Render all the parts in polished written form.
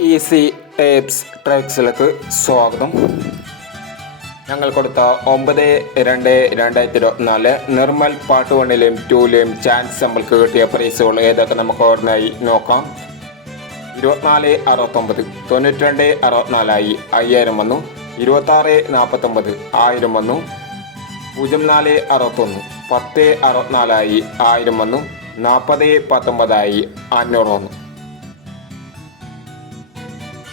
Easy tapes ട്രാക്സിലേക്ക് സ്വാഗതം. ഞങ്ങൾ കൊടുത്ത 9/2/2024 നിർമ്മൽ പാർട്ട് 1ലെയും 2ലെയും ചാൻസ് നമ്മൾക്ക് കിട്ടിയ പ്രൈസുകൾ ഏതൊക്കെ നമുക്ക് ഓർമ്മയായി നോക്കാം. 2469 9264 5000 വന്നു. 2649 1000 വന്നു. 0461 1064 1000 വന്നു. 4019 500 വന്നു. 4210 1024 1000 വന്നു.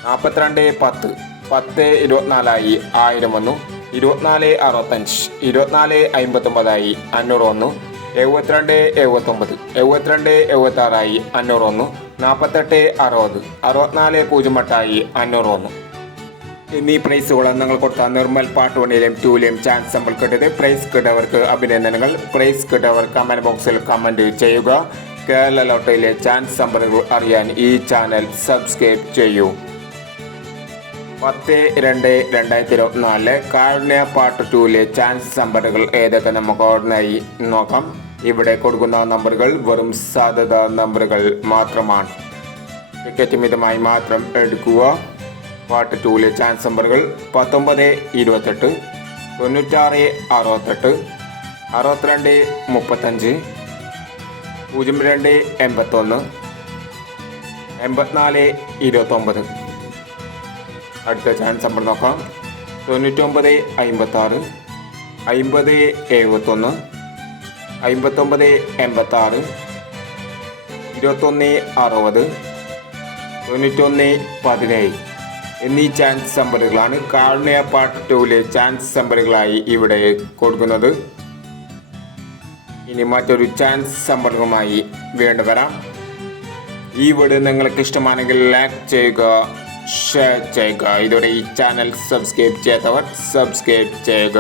2465 2459 500 വന്നു. 7279 7276 500 വന്നു. 4860 6408 500 വന്നു. എന്നീ പ്രൈസുകൾ നിങ്ങൾ കൊടുത്ത നിർമ്മൽ പാർട്ട് 1ലെയും 2ലെയും ചാൻസ് നമ്മൾ കിട്ടിയത്. പ്രൈസ് കിട്ടിയവർക്ക് അഭിനന്ദനങ്ങൾ. പ്രൈസ് കിട്ടിയവർ കമൻറ്റ് ബോക്സിൽ കമൻറ്റ് ചെയ്യുക. കേരള ലോട്ടറിയിലെ ചാൻസ് നമ്പറുകൾ അറിയാൻ ഈ ചാനൽ സബ്സ്ക്രൈബ് ചെയ്യൂ. 10/2/2024 കാരുണ്യ പാർട്ട് 2ലെ ചാൻസ് നമ്പറുകൾ ഏതൊക്കെ നമുക്ക് ഓർമ്മയായി നോക്കാം. ഇവിടെ കൊടുക്കുന്ന നമ്പറുകൾ വെറും സാധ്യത നമ്പറുകൾ മാത്രമാണ്. ടിക്കറ്റ് മിതമായി മാത്രം എടുക്കുക. പാർട്ട് 2ലെ ചാൻസ് നമ്പറുകൾ 1928 96 68 62 35 02 81 84 29. അടുത്ത ചാൻസ് നമ്പർ നോക്കാം. 99 56 50 71 59 86 21 60 91 17 എന്നീ ചാൻസ് നമ്പറുകളാണ് കാരുണ്യ പാർട്ട് 2ലെ ചാൻസ് നമ്പറുകളായി ഇവിടെ കൊടുക്കുന്നത്. ഇനി മറ്റൊരു ചാൻസ് നമ്പറുമായി വീണ്ടും വരാം. ഈ വീഡിയോ നിങ്ങൾക്ക് ഇഷ്ടമാണെങ്കിൽ ലൈക്ക് ചെയ്യുക, ഷെയർ ചെയ്യുക. ഇതോടെ ഈ ചാനൽ സബ്സ്ക്രൈബ് ചെയ്യാത്തവർ സബ്സ്ക്രൈബ് ചെയ്യുക.